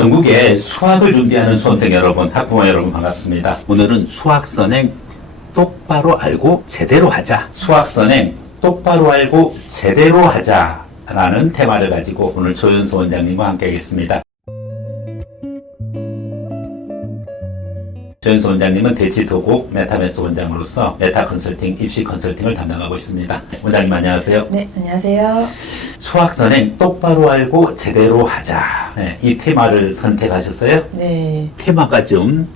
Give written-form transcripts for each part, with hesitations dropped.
전국에 수학을 준비하는 수험생 여러분, 학부모 여러분 반갑습니다. 오늘은 수학 선행 똑바로 알고 제대로 하자. 수학 선행 똑바로 알고 제대로 하자 라는 테마를 가지고 오늘 조윤수 원장님과 함께 하겠습니다. 조윤수 원장님은 대치도곡 메타메스 원장으로서 메타 컨설팅, 입시 컨설팅을 담당하고 있습니다. 원장님 안녕하세요. 네, 안녕하세요. 수학 선행 똑바로 알고 제대로 하자. 네, 이 테마를 선택하셨어요? 네. 테마가 좀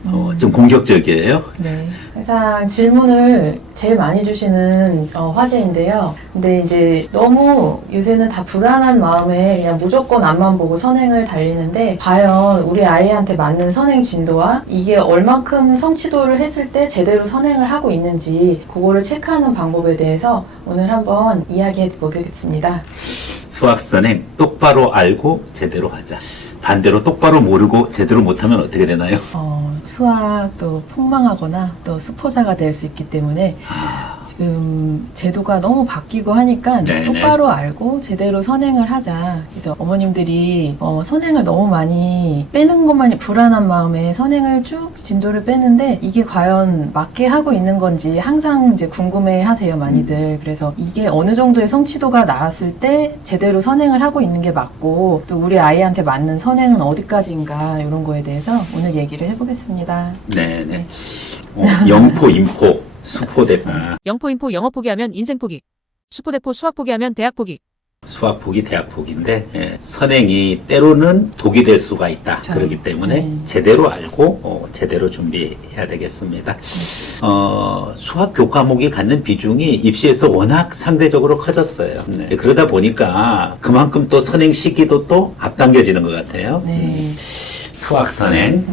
공격적이에요. 네. 항상 질문을 제일 많이 주시는 화제인데요. 근데 이제 너무 요새는 다 불안한 마음에 그냥 무조건 앞만 보고 선행을 달리는데 과연 우리 아이한테 맞는 선행 진도와 이게 얼만큼 성취도를 했을 때 제대로 선행을 하고 있는지 그거를 체크하는 방법에 대해서 오늘 한번 이야기해 보겠습니다. 수학 선행 똑바로 알고 제대로 하자. 반대로 똑바로 모르고 제대로 못하면 어떻게 되나요? 수학도 폭망하거나 또 수포자가 될 수 있기 때문에 지금 제도가 너무 바뀌고 하니까 네네. 똑바로 알고 제대로 선행을 하자. 그래서 어머님들이 선행을 너무 많이 빼는 것만이 불안한 마음에 선행을 쭉 진도를 빼는데 이게 과연 맞게 하고 있는 건지 항상 이제 궁금해 하세요, 많이들. 그래서 이게 어느 정도의 성취도가 나왔을 때 제대로 선행을 하고 있는 게 맞고 또 우리 아이한테 맞는 선행은 어디까지인가 이런 거에 대해서 오늘 얘기를 해보겠습니다. 네네. 영포, 인포, 수포, 대포. 영포, 인포, 영어 포기하면 인생 포기. 수포, 대포, 수학 포기하면 대학 포기. 수학 포기, 대학 포기인데 선행이 때로는 독이 될 수가 있다. 그렇죠. 그렇기 때문에 제대로 알고 제대로 준비해야 되겠습니다. 수학 교과목이 갖는 비중이 입시에서 워낙 상대적으로 커졌어요. 네. 그러다 보니까 그만큼 또 선행 시기도 또 앞당겨지는 것 같아요. 네. 수학 선행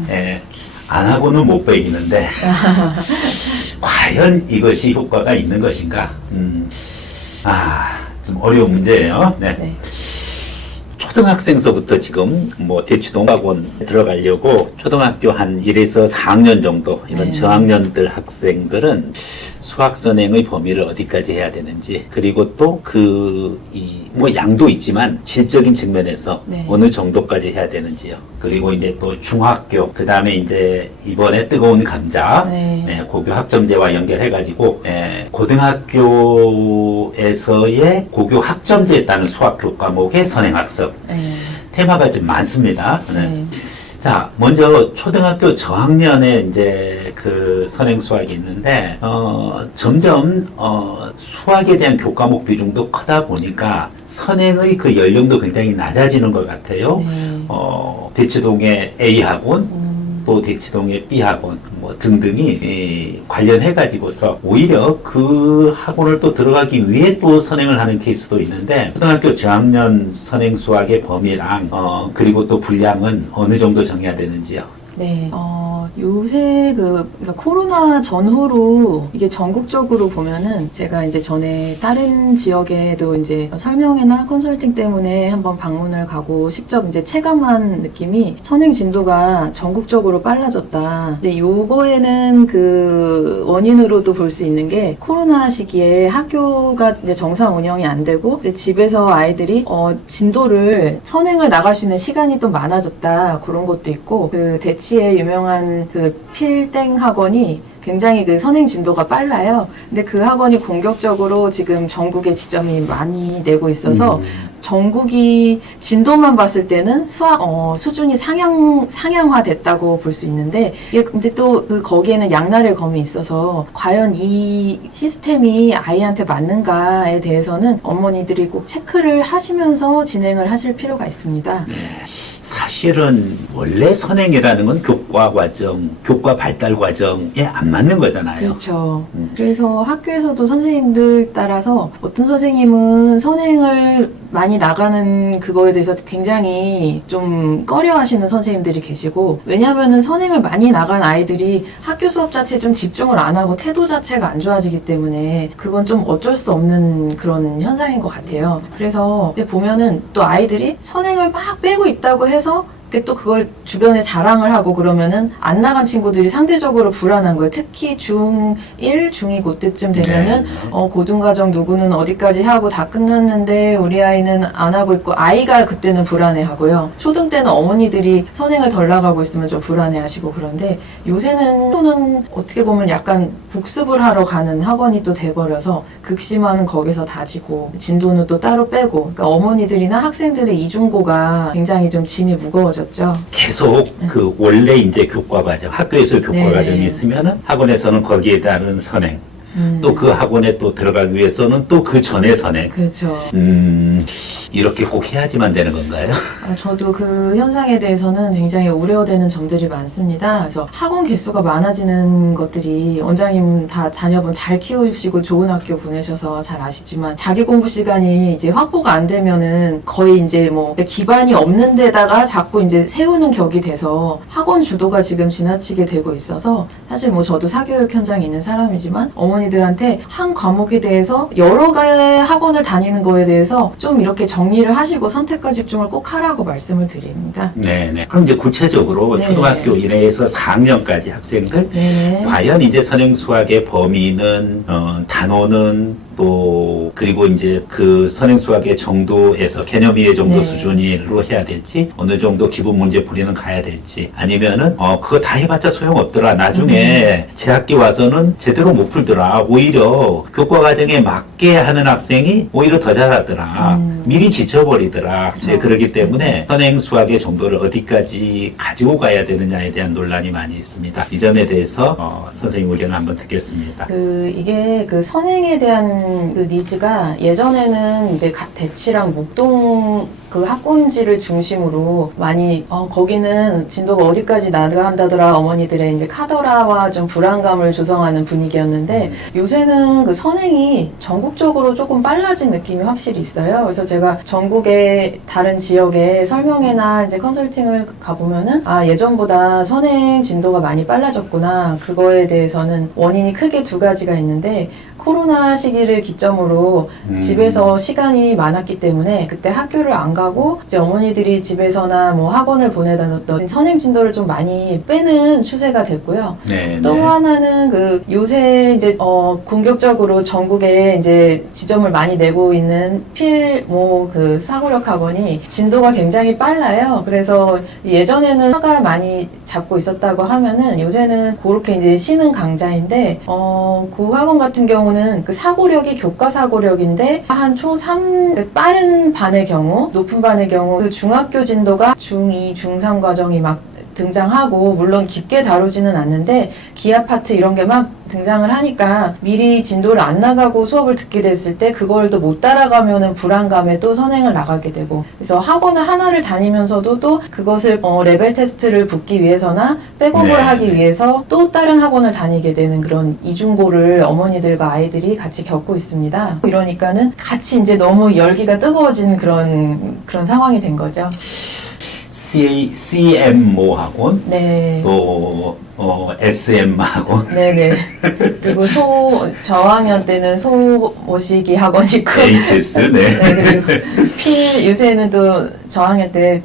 안 하고는 못 배기는데 과연 이것이 효과가 있는 것인가? 좀 어려운 문제예요. 네. 네. 초등학생서부터 지금 대치동학원 들어가려고 초등학교 한 1에서 4학년 정도 이런 네. 저학년들 학생들은 수학 선행의 범위를 어디까지 해야 되는지 그리고 또 양도 있지만 질적인 측면에서 네. 어느 정도까지 해야 되는지요. 그리고 이제 또 중학교 그 다음에 이제 이번에 뜨거운 감자 네. 고교 학점제와 연결해가지고 고등학교에서의 고교 학점제에 따른 수학 교과목의 선행학습 네. 테마가 좀 많습니다. 네. 자, 먼저 초등학교 저학년에 이제 그 선행 수학이 있는데 점점 수학에 대한 교과목 비중도 크다 보니까 선행의 그 연령도 굉장히 낮아지는 것 같아요. 네. 대치동의 A 학원, 또 대치동의 B 학원 등등이 관련해 가지고서 오히려 그 학원을 또 들어가기 위해 또 선행을 하는 케이스도 있는데 초등학교 저학년 선행 수학의 범위랑 그리고 또 분량은 어느 정도 정해야 되는지요? 네. 요새 그러니까 코로나 전후로 이게 전국적으로 보면은 제가 이제 전에 다른 지역에도 이제 설명회나 컨설팅 때문에 한번 방문을 가고 직접 이제 체감한 느낌이 선행 진도가 전국적으로 빨라졌다. 근데 요거에는 그 원인으로도 볼 수 있는 게 코로나 시기에 학교가 이제 정상 운영이 안 되고 이제 집에서 아이들이 진도를 선행을 나갈 수 있는 시간이 또 많아졌다. 그런 것도 있고 그 대치의 유명한 그 필땡 학원이 굉장히 그 선행 진도가 빨라요. 근데 그 학원이 공격적으로 지금 전국에 지점이 많이 내고 있어서 전국이 진도만 봤을 때는 수학 수준이 상향화 됐다고 볼 수 있는데 이게 근데 또 그 거기에는 양날의 검이 있어서 과연 이 시스템이 아이한테 맞는가에 대해서는 어머니들이 꼭 체크를 하시면서 진행을 하실 필요가 있습니다. 사실은 원래 선행이라는 건 교과 과정, 교과 발달 과정에 안 맞는 거잖아요. 그렇죠. 그래서 학교에서도 선생님들 따라서 어떤 선생님은 선행을 많이 나가는 그거에 대해서 굉장히 좀 꺼려 하시는 선생님들이 계시고 왜냐하면은 선행을 많이 나간 아이들이 학교 수업 자체에 좀 집중을 안 하고 태도 자체가 안 좋아지기 때문에 그건 좀 어쩔 수 없는 그런 현상인 것 같아요. 그래서 보면은 또 아이들이 선행을 막 빼고 있다고 해서 근데 또 그걸 주변에 자랑을 하고 그러면은 안 나간 친구들이 상대적으로 불안한 거예요. 특히 중1, 중2 그때쯤 되면은 고등과정 누구는 어디까지 하고 다 끝났는데 우리 아이는 안 하고 있고 아이가 그때는 불안해하고요. 초등 때는 어머니들이 선행을 덜 나가고 있으면 좀 불안해하시고 그런데 요새는 또는 어떻게 보면 약간 복습을 하러 가는 학원이 또 돼버려서 극심하는 거기서 다지고 진도는 또 따로 빼고 그러니까 어머니들이나 학생들의 이중고가 굉장히 좀 짐이 무거워졌죠. 계속 그 원래 이제 교과 과정, 학교에서 교과 네. 과정이 있으면은 학원에서는 거기에 따른 선행, 또 그 학원에 또 들어가기 위해서는 또 그 전에 선행. 그렇죠. 이렇게 꼭 해야지만 되는 건가요? 저도 그 현상에 대해서는 굉장히 우려되는 점들이 많습니다. 그래서 학원 개수가 많아지는 것들이 원장님 다 자녀분 잘 키우시고 좋은 학교 보내셔서 잘 아시지만 자기 공부 시간이 이제 확보가 안 되면은 거의 이제 뭐 기반이 없는 데다가 자꾸 이제 세우는 격이 돼서 학원 주도가 지금 지나치게 되고 있어서 사실 뭐 저도 사교육 현장에 있는 사람이지만 어머니들한테 한 과목에 대해서 여러 가지 학원을 다니는 거에 대해서 좀 이렇게 정리를 하시고 선택과 집중을 꼭 하라고 말씀을 드립니다. 네네. 그럼 이제 구체적으로 네. 초등학교 1에서 4학년까지 학생들 네. 과연 이제 선행 수학의 범위는 단어는 또 그리고 이제 그 선행 수학의 정도에서 개념 이해 정도 네. 수준으로 해야 될지 어느 정도 기본 문제 풀이는 가야 될지 아니면은 그거 다 해봤자 소용없더라 나중에 제 학기 와서는 제대로 못 풀더라 오히려 교과 과정에 맞게 하는 학생이 오히려 더 잘하더라 미리 지쳐버리더라 이제 그렇기 때문에 선행 수학의 정도를 어디까지 가지고 가야 되느냐에 대한 논란이 많이 있습니다. 이 점에 대해서 선생님 의견을 한번 듣겠습니다. 이게 그 선행에 대한 그 니즈가 예전에는 이제 대치랑 목동 그 학군지를 중심으로 많이 거기는 진도가 어디까지 나간다더라 어머니들의 이제 카더라와 좀 불안감을 조성하는 분위기였는데 요새는 그 선행이 전국적으로 조금 빨라진 느낌이 확실히 있어요. 그래서 제가 전국의 다른 지역에 설명회나 이제 컨설팅을 가보면은 예전보다 선행 진도가 많이 빨라졌구나. 그거에 대해서는 원인이 크게 두 가지가 있는데 코로나 시기를 기점으로 집에서 시간이 많았기 때문에 그때 학교를 안 가고 이제 어머니들이 집에서나 뭐 학원을 보내다 놨던 선행 진도를 좀 많이 빼는 추세가 됐고요. 네, 또 네. 하나는 그 요새 이제 공격적으로 전국에 이제 지점을 많이 내고 있는 그 사고력 학원이 진도가 굉장히 빨라요. 그래서 예전에는 화가 많이 잡고 있었다고 하면은 요새는 그렇게 이제 쉬는 강좌인데 그 학원 같은 경우는 그 사고력이 교과 사고력인데 한 초3 빠른 반의 경우 높은 반의 경우 그 중학교 진도가 중2, 중3 과정이 막 등장하고 물론 깊게 다루지는 않는데 기하 파트 이런 게 막 등장을 하니까 미리 진도를 안 나가고 수업을 듣게 됐을 때 그걸 또 못 따라가면은 불안감에 또 선행을 나가게 되고 그래서 학원을 하나를 다니면서도 또 그것을 레벨 테스트를 붙기 위해서나 백업을 네. 하기 위해서 또 다른 학원을 다니게 되는 그런 이중고를 어머니들과 아이들이 같이 겪고 있습니다. 이러니까는 같이 이제 너무 열기가 뜨거워진 그런 상황이 된 거죠. CM 학원, 네. 또 SM 학원, 네네. 그리고 저학년 때는 소모시기 학원 있고. HS, 네. 네, 그리고 요새는 또 저학년 때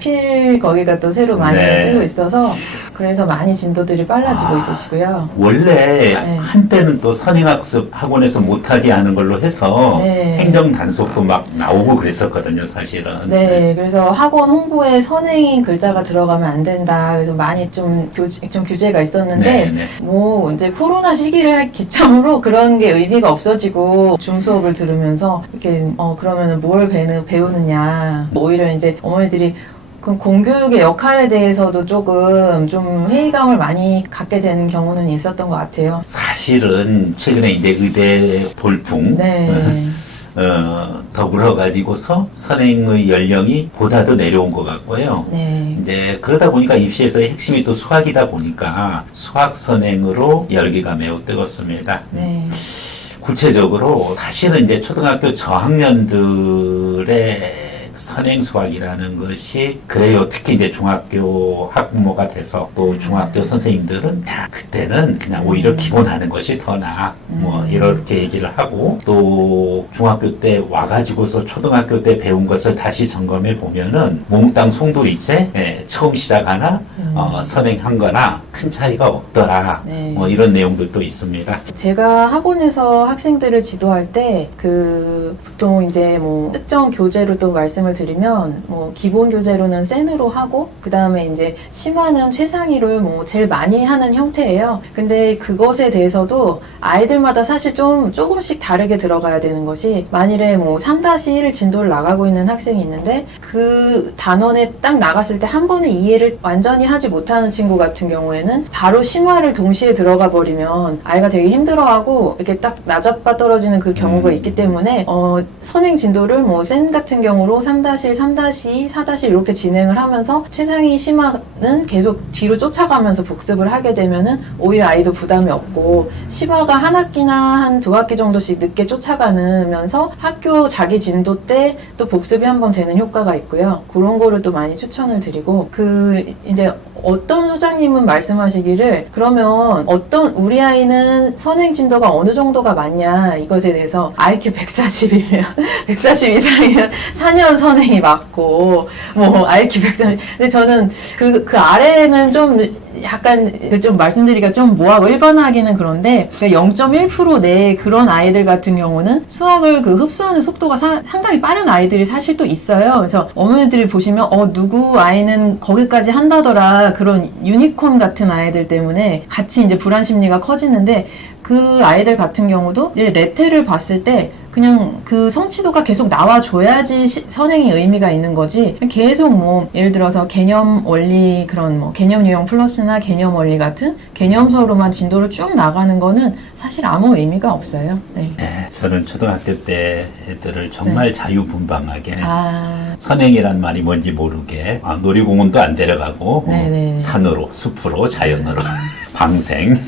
거기가 또 새로 많이 네. 뜨고 있어서 그래서 많이 진도들이 빨라지고 계시고요. 원래 네. 한때는 또 선행학습 학원에서 못하게 하는 걸로 해서 네. 행정 단속도 막 나오고 그랬었거든요, 사실은. 네, 그래서 학원 홍보에 선행인 글자가 들어가면 안 된다. 그래서 많이 좀 규제가 있었는데, 네, 네. 뭐, 이제 코로나 시기를 기점으로 그런 게 의미가 없어지고, 줌 수업을 들으면서, 이렇게, 그러면은 뭘 배우느냐. 오히려 이제 어머니들이 그럼 공교육의 역할에 대해서도 조금 좀 회의감을 많이 갖게 되는 경우는 있었던 것 같아요. 사실은 최근에 이제 의대 돌풍, 네. 더불어 가지고서 선행의 연령이 보다 더 내려온 것 같고요. 네. 이제 그러다 보니까 입시에서의 핵심이 또 수학이다 보니까 수학 선행으로 열기가 매우 뜨겁습니다. 네. 구체적으로 사실은 이제 초등학교 저학년들의 선행 수학이라는 것이 그래요. 특히 이제 중학교 학부모가 돼서 또 중학교 선생님들은 야, 그때는 그냥 오히려 기본하는 것이 더 나아. 뭐 이렇게 얘기를 하고 또 중학교 때 와가지고서 초등학교 때 배운 것을 다시 점검해 보면은 몽땅 송두리째 처음 시작하나 선행한 거나 큰 차이가 없더라. 네. 뭐 이런 내용들도 있습니다. 제가 학원에서 학생들을 지도할 때 보통 이제 뭐 특정 교재로도 말씀을 드리면 뭐 기본 교재로는 센으로 하고 그 다음에 이제 심화는 최상위를 뭐 제일 많이 하는 형태예요. 근데 그것에 대해서도 아이들마다 사실 좀 조금씩 다르게 들어가야 되는 것이 만일에 뭐 3-1 진도를 나가고 있는 학생이 있는데 그 단원에 딱 나갔을 때 한 번에 이해를 완전히 하지 못하는 친구 같은 경우에는 바로 심화를 동시에 들어가 버리면 아이가 되게 힘들어하고 이렇게 딱 낮아빠 떨어지는 그 경우가 있기 때문에 선행 진도를 뭐 센 같은 경우로 3-1, 3-2, 4- 이렇게 진행을 하면서 최상위 심화는 계속 뒤로 쫓아가면서 복습을 하게 되면은 오히려 아이도 부담이 없고 심화가 한 학기나 한 2학기 정도씩 늦게 쫓아가면서 학교 자기 진도 때 또 복습이 한번 되는 효과가 있고요. 그런 거를 또 많이 추천을 드리고 이제 어떤 소장님은 말씀하시기를 그러면 우리 아이는 선행 진도가 어느 정도가 맞냐 이것에 대해서 IQ 140이면 140 이상이면 4년 선행이 맞고 뭐 IQ 130 근데 저는 그 아래는 좀 약간 좀 말씀드리기가 좀 뭐하고 일반화하기는 그런데 0.1% 내 그런 아이들 같은 경우는 수학을 흡수하는 속도가 상당히 빠른 아이들이 사실 또 있어요. 그래서 어머니들이 보시면 누구 아이는 거기까지 한다더라 그런 유니콘 같은 아이들 때문에 같이 이제 불안 심리가 커지는데 그 아이들 같은 경우도 레테를 봤을 때 그냥 그 성취도가 계속 나와줘야지 선행이 의미가 있는 거지 계속 뭐 예를 들어서 개념 원리 그런 뭐 개념 유형 플러스나 개념 원리 같은 개념서로만 진도를 쭉 나가는 거는 사실 아무 의미가 없어요. 네. 네, 저는 초등학교 때 애들을 정말 자유분방하게 선행이란 말이 뭔지 모르게 놀이공원도 안 데려가고 산으로 숲으로 자연으로 방생.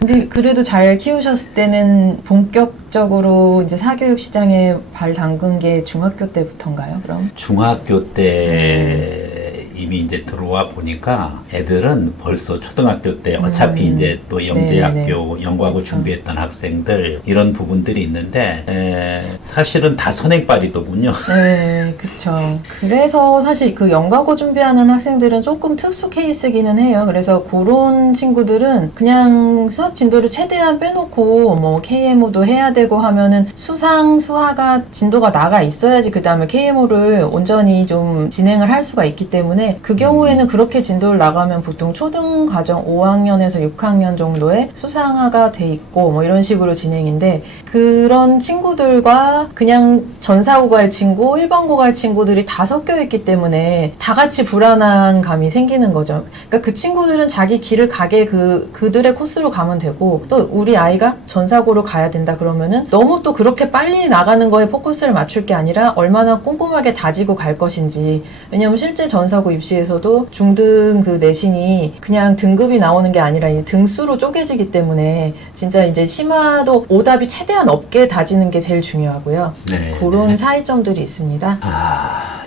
근데 그래도 잘 키우셨을 때는 본격적으로 이제 사교육 시장에 발 담근 게 중학교 때부터인가요? 그럼? 중학교 때 이미 이제 들어와 보니까 애들은 벌써 초등학교 때 어차피 이제 또 영재학교 연구하고 그렇죠. 준비했던 학생들 이런 부분들이 있는데 사실은 다 선행발이더군요. 네, 그쵸. 그래서 사실 그 연구하고 준비하는 학생들은 조금 특수 케이스기는 해요. 그래서 그런 친구들은 그냥 수학 진도를 최대한 빼놓고 뭐 KMO도 해야 되고 하면은 수화가 진도가 나가 있어야지 그 다음에 KMO를 온전히 좀 진행을 할 수가 있기 때문에 그 경우에는 그렇게 진도를 나가면 보통 초등과정 5학년에서 6학년 정도의 수상화가 돼 있고 뭐 이런 식으로 진행인데 그런 친구들과 그냥 전사고 갈 친구, 일반고 갈 친구들이 다 섞여 있기 때문에 다 같이 불안한 감이 생기는 거죠. 그러니까 그 친구들은 자기 길을 가게 그들의 코스로 가면 되고 또 우리 아이가 전사고로 가야 된다 그러면은 너무 또 그렇게 빨리 나가는 거에 포커스를 맞출 게 아니라 얼마나 꼼꼼하게 다지고 갈 것인지 왜냐면 실제 전사고 입시에서도 중등 그 내신이 그냥 등급이 나오는 게 아니라 등수로 쪼개지기 때문에 진짜 이제 심화도 오답이 최대한 없게 다지는 게 제일 중요하고요. 네, 그런 차이점들이 있습니다.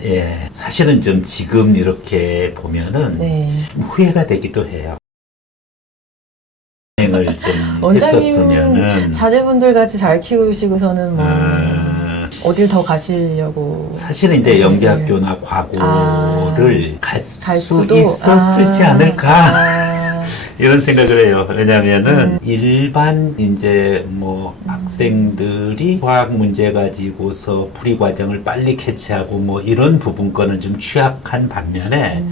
예. 사실은 좀 지금 이렇게 보면은 좀 후회가 되기도 해요. 을 좀 했었으면은 원장님 자제분들 같이 잘 키우시고서는 뭐 어딜 더 가시려고 사실은 이제 영재학교나 과고를 갈 수도 있었을지 않을까 이런 생각을 해요. 왜냐면은 일반 이제 뭐 학생들이 수학 문제 가지고서 풀이 과정을 빨리 캐치하고 뭐 이런 부분 거는 좀 취약한 반면에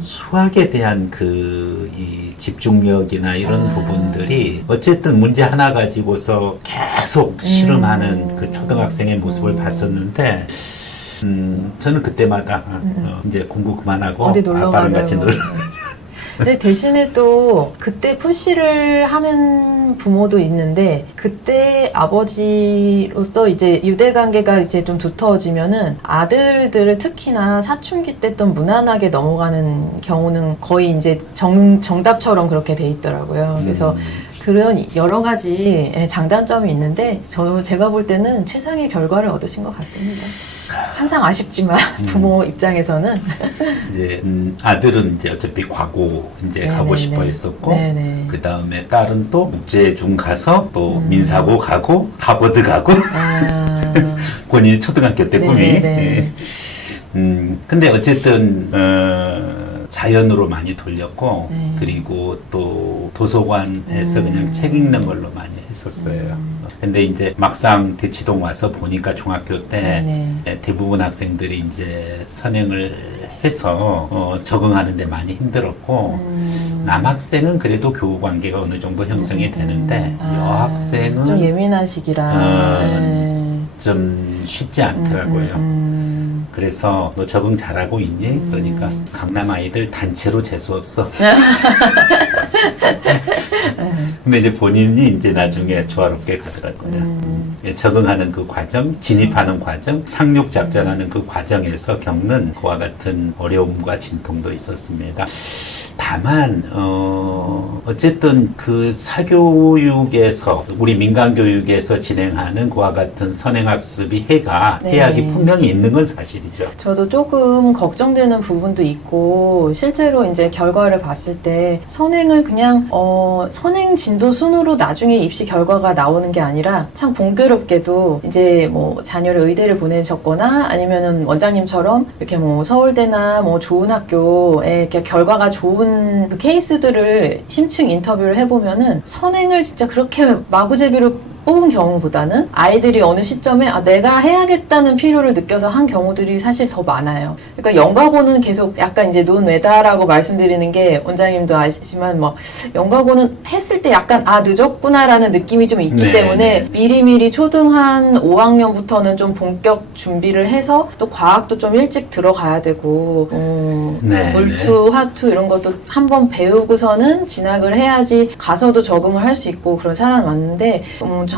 수학에 대한 이 집중력이나 이런 부분들이 어쨌든 문제 하나 가지고서 계속 실험하는 그 초등학생의 모습을 봤었는데 저는 그때마다 이제 공부 그만하고 어디 놀러 아빠랑 같이 놀러 근데 대신에 또 그때 푸시를 하는 부모도 있는데 그때 아버지로서 이제 유대 관계가 이제 좀 두터워지면은 아들들을 특히나 사춘기 때 좀 무난하게 넘어가는 경우는 거의 이제 정답처럼 그렇게 돼 있더라고요. 그래서 그런 여러 가지 장단점이 있는데 제가 볼 때는 최상의 결과를 얻으신 것 같습니다. 항상 아쉽지만 부모 입장에서는 이제 아들은 이제 어차피 과고 이제 가고 네네네. 싶어 했었고 네네. 그 다음에 딸은 또 국제중 가서 또 민사고 가고 하버드 가고 아, 본인이 초등학교 때 꿈이. 네네네. 근데 어쨌든 자연으로 많이 돌렸고 네. 그리고 또 도서관에서 그냥 책 읽는 걸로 많이 했었어요. 근데 이제 막상 대치동 와서 보니까 중학교 때 네네. 대부분 학생들이 이제 선행을 해서 적응하는데 많이 힘들었고 남학생은 그래도 교우 관계가 어느 정도 형성이 되는데 여학생은 좀 예민한 시기라 네. 좀 쉽지 않더라고요. 그래서 너 적응 잘하고 있니? 그러니까 강남 아이들 단체로 재수 없어. 근데 이제 본인이 이제 나중에 조화롭게 가더라고요. 예, 적응하는 그 과정, 진입하는 과정, 상륙 작전하는 그 과정에서 겪는 그와 같은 어려움과 진통도 있었습니다. 다만 어쨌든 그 사교육에서 우리 민간교육에서 진행하는 그와 같은 선행학습이 네. 해악이 분명히 있는 건 사실이죠. 저도 조금 걱정되는 부분도 있고 실제로 이제 결과를 봤을 때 선행을 그냥 선행 진도 순으로 나중에 입시 결과가 나오는 게 아니라 참 공교롭게도 이제 뭐 자녀를 의대를 보내셨거나 아니면은 원장님처럼 이렇게 뭐 서울대나 뭐 좋은 학교에 이렇게 결과가 좋은 그 케이스들을 심층 인터뷰를 해보면은 선행을 진짜 그렇게 마구제비로 뽑은 경우보다는 아이들이 어느 시점에 내가 해야겠다는 필요를 느껴서 한 경우들이 사실 더 많아요. 그러니까 연가고는 계속 약간 이제 논외다라고 말씀드리는 게 원장님도 아시지만 뭐 연가고는 했을 때 약간 늦었구나라는 느낌이 좀 있기 네, 때문에 네. 미리미리 초등 한 5학년부터는 좀 본격 준비를 해서 또 과학도 좀 일찍 들어가야 되고 네, 물투, 화투 이런 것도 한번 배우고서는 진학을 해야지 가서도 적응을 할 수 있고 그런 사람 왔는데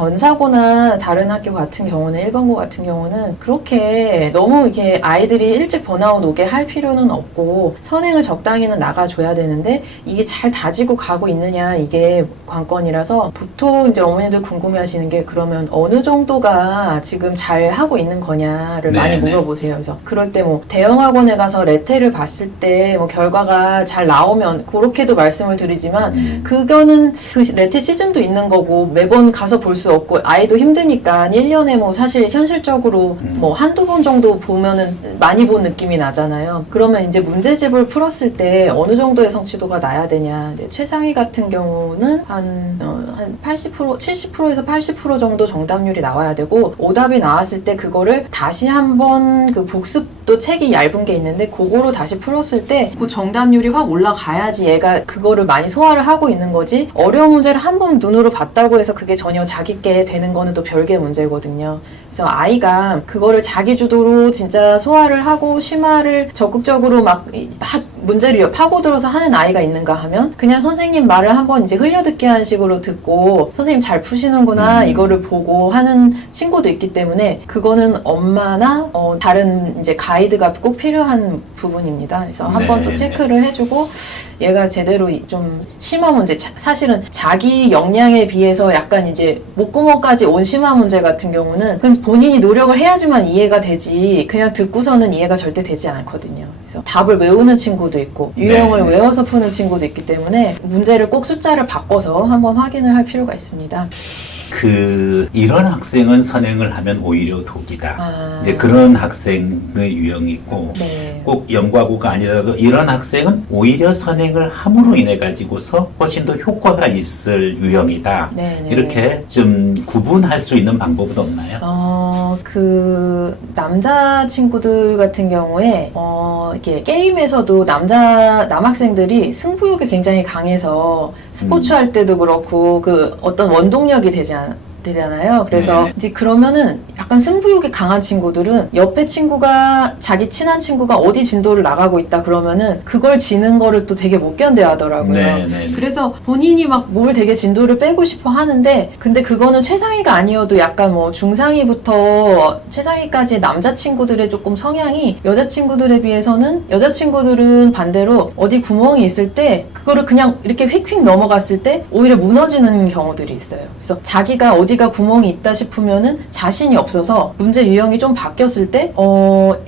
전사고나 다른 학교 같은 경우는 일반고 같은 경우는 그렇게 너무 이렇게 아이들이 일찍 번아웃 오게 할 필요는 없고 선행을 적당히는 나가줘야 되는데 이게 잘 다지고 가고 있느냐 이게 관건이라서 보통 이제 어머니들 궁금해하시는 게 그러면 어느 정도가 지금 잘 하고 있는 거냐를 많이 네네. 물어보세요. 그래서 그럴 때 뭐 대형학원에 가서 레테를 봤을 때 뭐 결과가 잘 나오면 그렇게도 말씀을 드리지만 그거는 그 레테 시즌도 있는 거고 매번 가서 볼 수 없고 아이도 힘드니까 1년에 뭐 사실 현실적으로 뭐 한두 번 정도 보면은 많이 본 느낌이 나잖아요. 그러면 이제 문제집을 풀었을 때 어느 정도의 성취도가 나야 되냐. 이제 최상위 같은 경우는 한 80%, 70%에서 80% 정도 정답률이 나와야 되고 오답이 나왔을 때 그거를 다시 한번 그 복습도 책이 얇은 게 있는데 그거로 다시 풀었을 때 그 정답률이 확 올라가야지 얘가 그거를 많이 소화를 하고 있는 거지 어려운 문제를 한 번 눈으로 봤다고 해서 그게 전혀 자기께 되는 거는 또 별개의 문제거든요. 그래서 아이가 그거를 자기 주도로 진짜 소화를 하고 심화를 적극적으로 막 문제를 파고들어서 하는 아이가 있는가 하면 그냥 선생님 말을 한번 이제 흘려듣게 하는 식으로 듣고 선생님 잘 푸시는구나 이거를 보고 하는 친구도 있기 때문에 그거는 엄마나 다른 이제 가이드가 꼭 필요한 부분입니다. 그래서 한번 또 체크를 해주고 얘가 제대로 좀 심화 문제 사실은 자기 역량에 비해서 약간 이제 목구멍까지 온 심화 문제 같은 경우는 그럼 본인이 노력을 해야지만 이해가 되지 그냥 듣고서는 이해가 절대 되지 않거든요. 그래서 답을 외우는 친구도 있고 유형을 외워서 푸는 친구도 있기 때문에 문제를 꼭 숫자를 바꿔서 한번 확인을 할 필요가 있습니다. 이런 학생은 선행을 하면 오히려 독이다. 이제 그런 학생의 유형이 있고, 네. 꼭 연과고가 아니라도 이런 학생은 오히려 선행을 함으로 인해 가지고서 훨씬 더 효과가 있을 유형이다. 네네. 이렇게 좀 구분할 수 있는 방법은 없나요? 그 남자 친구들 같은 경우에 이렇게 게임에서도 남학생들이 승부욕이 굉장히 강해서 스포츠 할 때도 그렇고 그 어떤 원동력이 되잖아요. 그래서 네. 이제 그러면은 약간 승부욕이 강한 친구들은 옆에 친구가 자기 친한 친구가 어디 진도를 나가고 있다 그러면은 그걸 지는 거를 또 되게 못 견뎌 하더라고요. 네. 그래서 본인이 막 뭘 되게 진도를 빼고 싶어 하는데 근데 그거는 최상위가 아니어도 약간 뭐 중상위부터 최상위까지 남자 친구들의 조금 성향이 여자 친구들에 비해서는 여자 친구들은 반대로 어디 구멍이 있을 때 그거를 그냥 이렇게 휙휙 넘어갔을 때 오히려 무너지는 경우들이 있어요. 그래서 자기가 어디 어디가 구멍이 있다 싶으면은 자신이 없어서 문제 유형이 좀 바뀌었을 때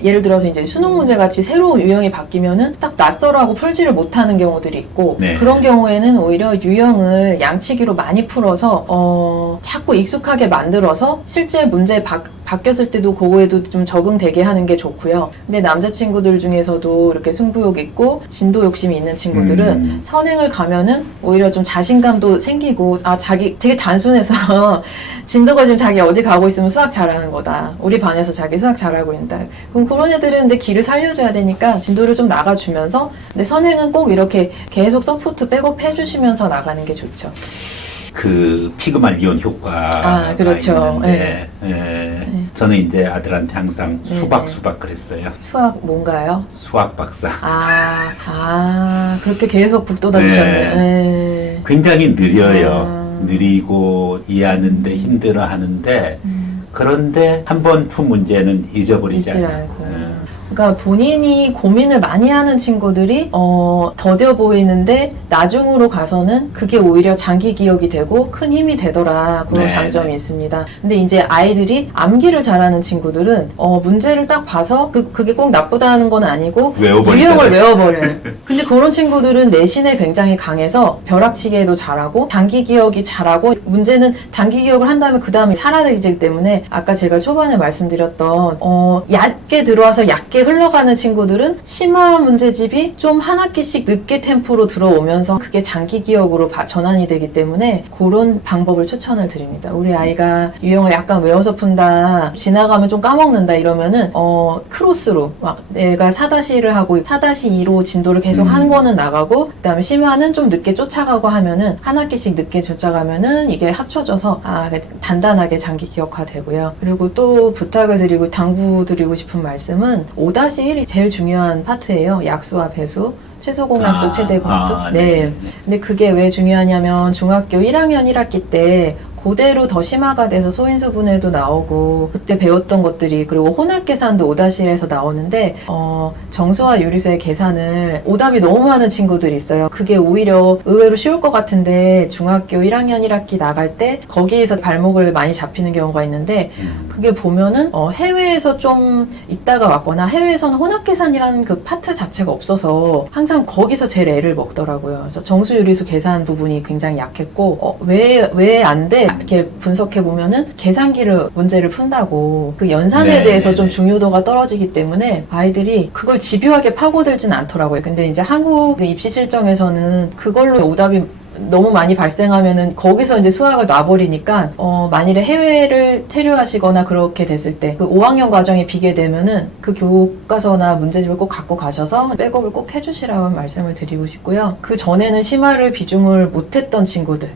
예를 들어서 이제 수능 문제 같이 새로운 유형이 바뀌면은 딱 낯설어하고 풀지를 못하는 경우들이 있고 네. 그런 경우에는 오히려 유형을 양치기로 많이 풀어서 자꾸 익숙하게 만들어서 실제 문제 바뀌었을 때도 그거에도 좀 적응되게 하는 게 좋고요. 근데 남자친구들 중에서도 이렇게 승부욕 있고 진도 욕심이 있는 친구들은 선행을 가면은 오히려 좀 자신감도 생기고 자기 되게 단순해서 진도가 지금 자기 어디 가고 있으면 수학 잘하는 거다. 우리 반에서 자기 수학 잘하고 있다. 그럼 그런 애들은 근데 길을 살려줘야 되니까 진도를 좀 나가주면서 근데 선행은 꼭 이렇게 계속 서포트 백업 해주시면서 나가는 게 좋죠. 그 피그말리온 효과가 그렇죠. 있는데 저는 이제 아들한테 항상 수박 그랬어요. 수학 뭔가요? 수학 박사. 그렇게 계속 북돋아주셨네요. 네. 굉장히 느려요. 느리고 이해하는데 힘들어하는데 그런데 한 번 푼 문제는 잊어버리지 잊질 않아요. 않고. 그러니까 본인이 고민을 많이 하는 친구들이 더뎌 보이는데 나중으로 가서는 그게 오히려 장기 기억이 되고 큰 힘이 되더라. 그런 장점이 있습니다. 근데 이제 아이들이 암기를 잘하는 친구들은 문제를 딱 봐서 그게 꼭 나쁘다는 건 아니고 유형을 외워버려요. 근데 그런 친구들은 내신에 굉장히 강해서 벼락치기에도 잘하고 단기 기억이 잘하고 문제는 단기 기억을 한 다음에 그 다음에 사라지기 때문에 아까 제가 초반에 말씀드렸던 얕게 들어와서 얕게 흘러가는 친구들은 심화 문제집이 좀 한 학기씩 늦게 템포로 들어오면서 그게 장기 기억으로 전환이 되기 때문에 그런 방법을 추천을 드립니다. 우리 아이가 유형을 약간 외워서 푼다, 지나가면 좀 까먹는다 이러면은 크로스로 막 얘가 4-1을 하고 4-2로 진도를 계속 한 거는 나가고 그다음에 심화는 좀 늦게 쫓아가고 하면은 한 학기씩 늦게 쫓아가면은 이게 합쳐져서 단단하게 장기 기억화 되고요. 그리고 또 부탁을 드리고 당부드리고 싶은 말씀은 5-1이 제일 중요한 파트예요. 약수와 배수. 최소 공약수, 최대 공수. 네. 근데 그게 왜 중요하냐면 중학교 1학년 1학기 때 그대로 더 심화가 돼서 소인수 분해도 나오고 그때 배웠던 것들이 그리고 혼합 계산도 5-1에서 나오는데 정수와 유리수의 계산을 오답이 너무 많은 친구들이 있어요. 그게 오히려 의외로 쉬울 것 같은데 중학교 1학년 1학기 나갈 때 거기에서 발목을 많이 잡히는 경우가 있는데 그게 보면은 해외에서 좀 있다가 왔거나 해외에서는 혼합 계산이라는 그 파트 자체가 없어서 항상 거기서 제일 애를 먹더라고요. 그래서 정수 유리수 계산 부분이 굉장히 약했고 왜 안 돼? 이렇게 분석해 보면은 계산기를 문제를 푼다고 그 연산에 대해서 좀 중요도가 떨어지기 때문에 아이들이 그걸 집요하게 파고들진 않더라고요. 근데 이제 한국 입시 실정에서는 그걸로 오답이 너무 많이 발생하면은 거기서 이제 수학을 놔버리니까 만일에 해외를 체류하시거나 그렇게 됐을 때 그 5학년 과정이 비게 되면은 그 교과서나 문제집을 꼭 갖고 가셔서 백업을 꼭 해주시라고 말씀을 드리고 싶고요. 그 전에는 심화를 비중을 못했던 친구들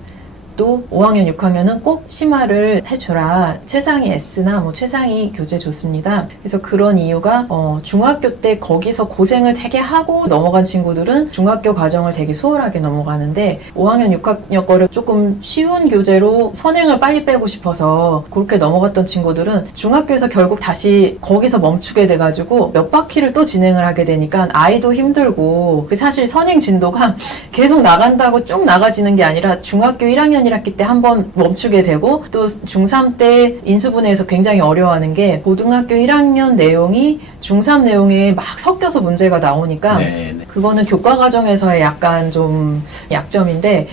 또 5학년, 6학년은 꼭 심화를 해줘라. 최상위 S나 최상위 교재 좋습니다. 그래서 그런 이유가 중학교 때 거기서 고생을 되게 하고 넘어간 친구들은 중학교 과정을 되게 수월하게 넘어가는데 5학년, 6학년 거를 조금 쉬운 교재로 선행을 빨리 빼고 싶어서 그렇게 넘어갔던 친구들은 중학교에서 결국 다시 거기서 멈추게 돼가지고 몇 바퀴를 또 진행을 하게 되니까 아이도 힘들고 사실 선행 진도가 계속 나간다고 쭉 나가지는 게 아니라 중학교 1학년 1학기 때 한번 멈추게 되고 또 중3 때 인수분해에서 굉장히 어려워하는 게 고등학교 1학년 내용이 중3 내용에 막 섞여서 문제가 나오니까 그거는 교과 과정에서의 약간 좀 약점인데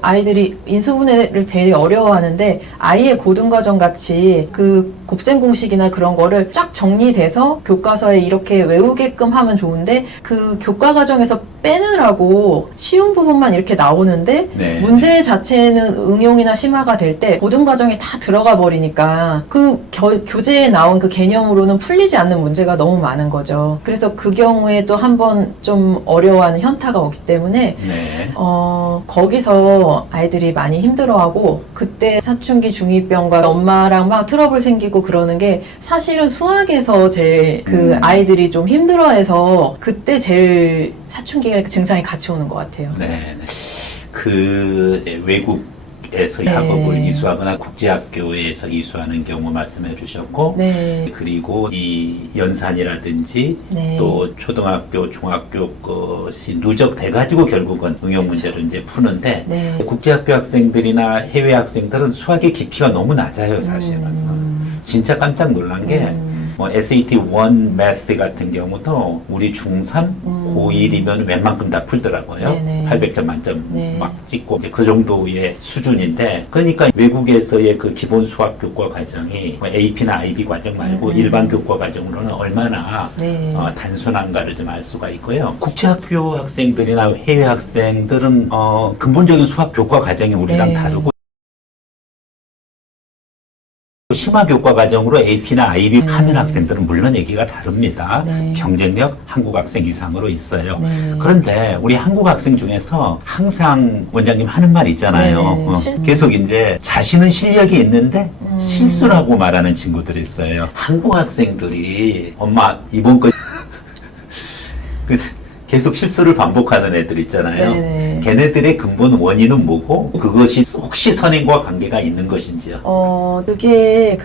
아이들이 인수분해를 되게 어려워하는데 아이의 고등과정 같이 그 곱셈 공식이나 그런 거를 쫙 정리돼서 교과서에 이렇게 외우게끔 하면 좋은데 그 교과 과정에서 빼느라고 쉬운 부분만 이렇게 나오는데 문제 자체는 응용이나 심화가 될 때 고등 과정이 다 들어가 버리니까 그 교재에 나온 그 개념으로는 풀리지 않는 문제가 너무 많은 거죠. 그래서 그 경우에 또 한 번 좀 어려워하는 현타가 오기 때문에 거기서 아이들이 많이 힘들어하고 그때 사춘기 중2병과 엄마랑 막 트러블 생기고 그러는 게 사실은 수학에서 제일 그 아이들이 좀 힘들어해서 그때 제일 사춘기 증상이 같이 오는 것 같아요. 그 외국 외국에서 네. 학업을 이수하거나 국제학교에서 이수하는 경우 말씀해 주셨고, 네. 그리고 이 연산이라든지 네. 또 초등학교, 중학교 것이 누적돼가지고 결국은 응용 문제를 이제 푸는데, 네. 국제학교 학생들이나 해외 학생들은 수학의 깊이가 너무 낮아요, 사실은. 진짜 깜짝 놀란 게, 뭐 SAT 1 Math 같은 경우도 우리 중3, 고1이면 웬만큼 다 풀더라고요. 네네. 800점 만점 네. 막 찍고 이제 그 정도의 수준인데, 그러니까 외국에서의 그 기본 수학 교과 과정이 뭐 AP나 IB 과정 말고 일반 교과 과정으로는 얼마나 네. 단순한가를 좀 알 수가 있고요. 국제학교 학생들이나 해외 학생들은 근본적인 수학 교과 과정이 우리랑 네. 다르고, 심화 교과 과정으로 AP나 IB 하는 학생들은 물론 얘기가 다릅니다. 네. 경쟁력 한국 학생 이상으로 있어요. 네. 그런데 우리 한국 학생 중에서 항상 원장님 하는 말 있잖아요. 네. 계속 이제 자신은 실력이 있는데 실수라고 말하는 친구들이 있어요. 한국 학생들이 엄마 이번 거 계속 실수를 반복하는 애들 있잖아요. 네네. 걔네들의 근본 원인은 뭐고 그것이 혹시 선행과 관계가 있는 것인지요? 그게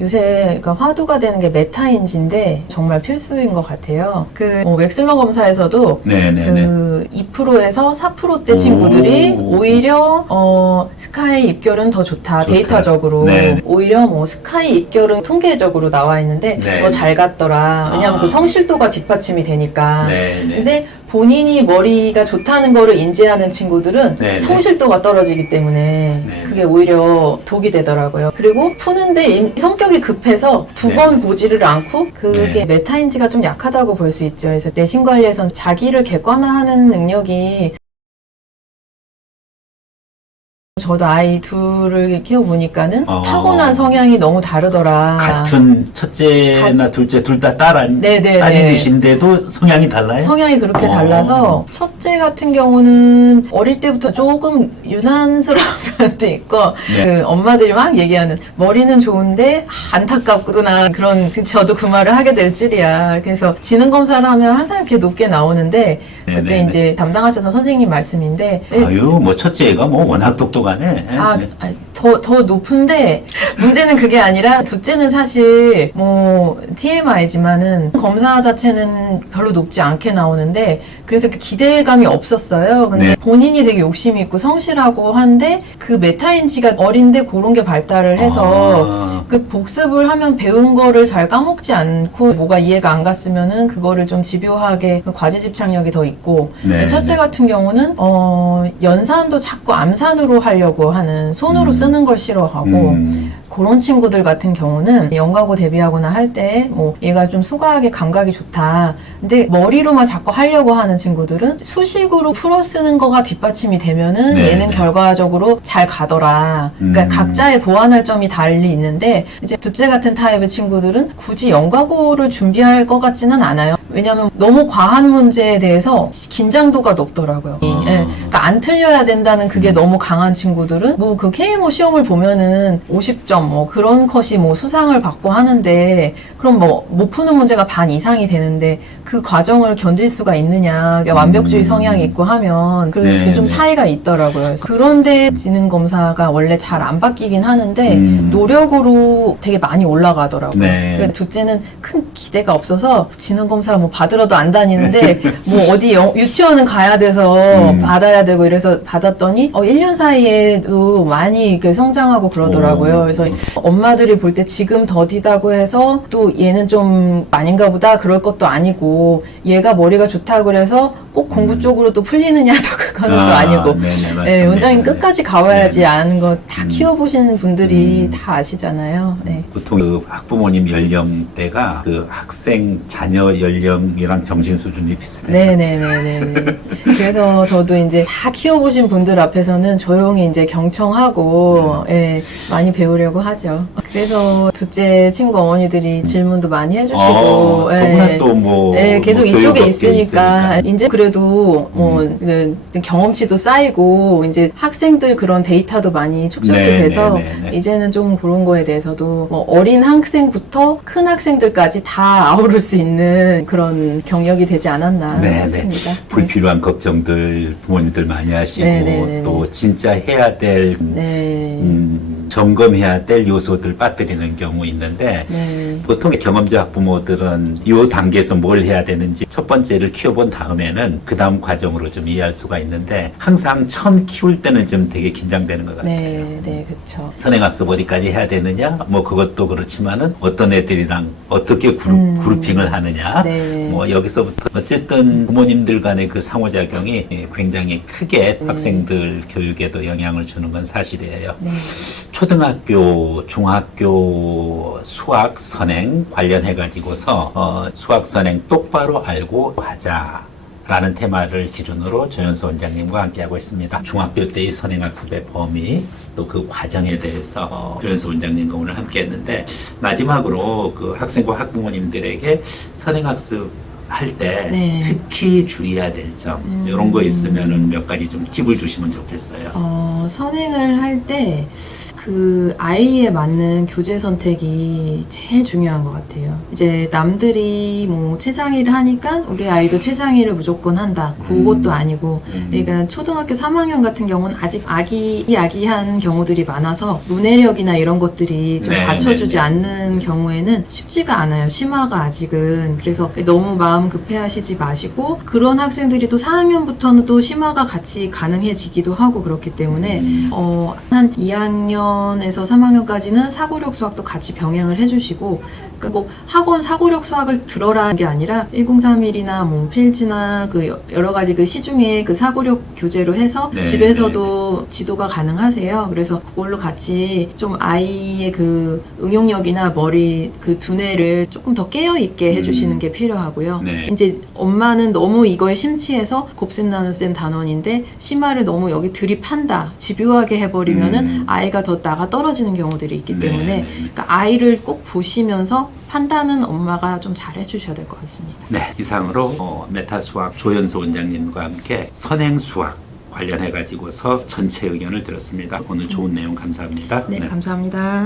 요새 화두가 되는 게 메타인지인데 정말 필수인 것 같아요. 웩슬러 검사에서도 네네네. 2%에서 4%대 친구들이 오. 오히려 스카이 입결은 더 좋다. 데이터적으로. 네네. 오히려 스카이 입결은 통계적으로 나와 있는데 네. 더 잘 갔더라. 왜냐하면 아. 그 성실도가 뒷받침이 되니까. 네네. 근데 본인이 머리가 좋다는 거를 인지하는 친구들은 네네. 성실도가 떨어지기 때문에 네네. 그게 오히려 독이 되더라고요. 그리고 푸는데 성격이 급해서 두 네네. 번 보지를 않고 그게 네. 메타인지가 좀 약하다고 볼 수 있죠. 그래서 내신 관리에서는 자기를 객관화하는 능력이 저도 아이 둘을 키워보니까는 타고난 성향이 너무 다르더라. 같은 첫째나 둘째 둘 다 네네네. 딸이신데도 성향이 달라요? 성향이 그렇게 달라서 첫째 같은 경우는 어릴 때부터 조금 유난스러운 면도 있고 네. 엄마들이 막 얘기하는 머리는 좋은데 안타깝구나 그런 저도 그 말을 하게 될 줄이야. 그래서 지능 검사를 하면 항상 이렇게 높게 나오는데 그때 네네네. 이제 담당하셔서 선생님 말씀인데 아유 뭐 첫째가 뭐 워낙 똑똑하네. 더 높은데 문제는 그게 아니라 둘째는 사실 뭐 TMI지만은 검사 자체는 별로 높지 않게 나오는데 그래서 그 기대감이 없었어요. 근데 네. 본인이 되게 욕심이 있고 성실하고 한데 그 메타인지가 어린데 그런 게 발달을 해서 그 복습을 하면 배운 거를 잘 까먹지 않고 뭐가 이해가 안 갔으면은 그거를 좀 집요하게 그 과제 집착력이 더 있고 네. 첫째 같은 경우는 연산도 자꾸 암산으로 하려고 하는 손으로 쓰는 걸 싫어하고 그런 친구들 같은 경우는 연가고 대비하거나 할 때 뭐 얘가 좀 수학에 감각이 좋다. 근데 머리로만 자꾸 하려고 하는 친구들은 수식으로 풀어 쓰는 거가 뒷받침이 되면은 네, 얘는 네. 결과적으로 잘 가더라. 그러니까 각자의 보완할 점이 달리 있는데 이제 둘째 같은 타입의 친구들은 굳이 연가고를 준비할 것 같지는 않아요. 왜냐하면 너무 과한 문제에 대해서 긴장도가 높더라고요. 예. 그러니까 안 틀려야 된다는 그게 너무 강한 친구들은 뭐 그 KMO 시험을 보면은 50점 뭐 그런 컷이 뭐 수상을 받고 하는데 그럼 뭐 못 푸는 문제가 반 이상이 되는데 그 과정을 견딜 수가 있느냐. 그러니까 완벽주의 성향이 있고 하면 그게 좀 차이가 있더라고요. 그래서 그런데 지능 검사가 원래 잘 안 바뀌긴 하는데 노력으로 되게 많이 올라가더라고요. 네. 그러니까 둘째는 큰 기대가 없어서 지능 검사 뭐 받으러도 안 다니는데 뭐 어디 유치원은 가야 돼서 받아야 되고 이래서 받았더니 1년 사이에도 많이 이렇게 성장하고 그러더라고요. 그래서 엄마들이 볼 때 지금 더디다고 해서 또 얘는 좀 아닌가 보다 그럴 것도 아니고 얘가 머리가 좋다고 그래서 꼭 공부 쪽으로 또 풀리느냐도 그거는 또 아니고 네, 원장님 끝까지 가봐야지 아는 거 다 키워보신 분들이 다 아시잖아요. 네. 보통 그 학부모님 연령대가 그 학생 자녀 연령이랑 정신 수준이 비슷해요. 네네네네. 그래서 저도 이제 다 키워보신 분들 앞에서는 조용히 이제 경청하고 예, 많이 배우려고 하죠. 그래서 둘째 친구 어머니들이 질문도 많이 해주시고 그분은 또 뭐 계속 뭐 이쪽에 교육업계에 있으니까 이제 그래 그래도 그 경험치도 쌓이고 이제 학생들 그런 데이터도 많이 축적이 네, 돼서 네, 네, 네. 이제는 좀 그런 거에 대해서도 뭐 어린 학생부터 큰 학생들까지 다 아우를 수 있는 그런 경력이 되지 않았나 네, 싶습니다. 네. 불필요한 걱정들 부모님들 많이 하시고 네, 네, 네, 또 진짜 해야 될 네. 점검해야 될 요소들 빠뜨리는 경우 있는데 네. 보통 경험자 학부모들은 이 단계에서 뭘 해야 되는지 첫 번째를 키워본 다음에는 그 다음 과정으로 좀 이해할 수가 있는데 항상 처음 키울 때는 좀 되게 긴장되는 것 같아요. 네, 네, 그렇죠. 선행학습 어디까지 해야 되느냐? 뭐 그것도 그렇지만은 어떤 애들이랑 어떻게 그룹핑을 하느냐? 네. 뭐 여기서부터 어쨌든 부모님들 간의 그 상호작용이 굉장히 크게 네. 학생들 교육에도 영향을 주는 건 사실이에요. 네. 초등학교, 중학교 수학 선행 관련해 가지고서 수학 선행 똑바로 알고 하자. 라는 테마를 기준으로 조현수 원장님과 함께하고 있습니다. 중학교 때의 선행학습의 범위 또 그 과정에 대해서 조현수 원장님과 오늘 함께했는데 마지막으로 그 학생과 학부모님들에게 선행학습 할 때 네. 특히 주의해야 될 점 이런 거 있으면은 몇 가지 좀 팁을 주시면 좋겠어요. 선행을 할 때 그 아이에 맞는 교재 선택이 제일 중요한 것 같아요. 이제 남들이 뭐 최상위를 하니까 우리 아이도 최상위를 무조건 한다. 그것도 아니고, 그러니까 초등학교 3학년 같은 경우는 아직 아기한 경우들이 많아서 문해력이나 이런 것들이 좀 네, 받쳐주지 네, 네. 않는 경우에는 쉽지가 않아요. 심화가 아직은. 그래서 너무 마음 급해하시지 마시고 그런 학생들이 또 4학년부터는 또 심화가 같이 가능해지기도 하고 그렇기 때문에 한 2학년에서 3학년까지는 사고력 수학도 같이 병행을 해주시고 그러니까 꼭 학원 사고력 수학을 들어라는 게 아니라 1031이나 뭐 필지나 그 여러 가지 그 시중에 그 사고력 교재로 해서 네, 집에서도 지도가 가능하세요. 그래서 그걸로 같이 좀 아이의 그 응용력이나 머리 그 두뇌를 조금 더 깨어 있게 해주시는 게 필요하고요. 네. 이제 엄마는 너무 이거에 심취해서 곱셈 나눗셈 단원인데 심화를 너무 여기 들이판다 집요하게 해버리면은 아이가 더 나가 떨어지는 경우들이 있기 네. 때문에 그러니까 아이를 꼭 보시면서 판단은 엄마가 좀 잘 해주셔야 될 것 같습니다. 네, 이상으로 메타수학 조현수 원장님과 함께 선행수학 관련해 가지고서 전체 의견을 들었습니다. 오늘 좋은 내용 감사합니다. 네. 감사합니다.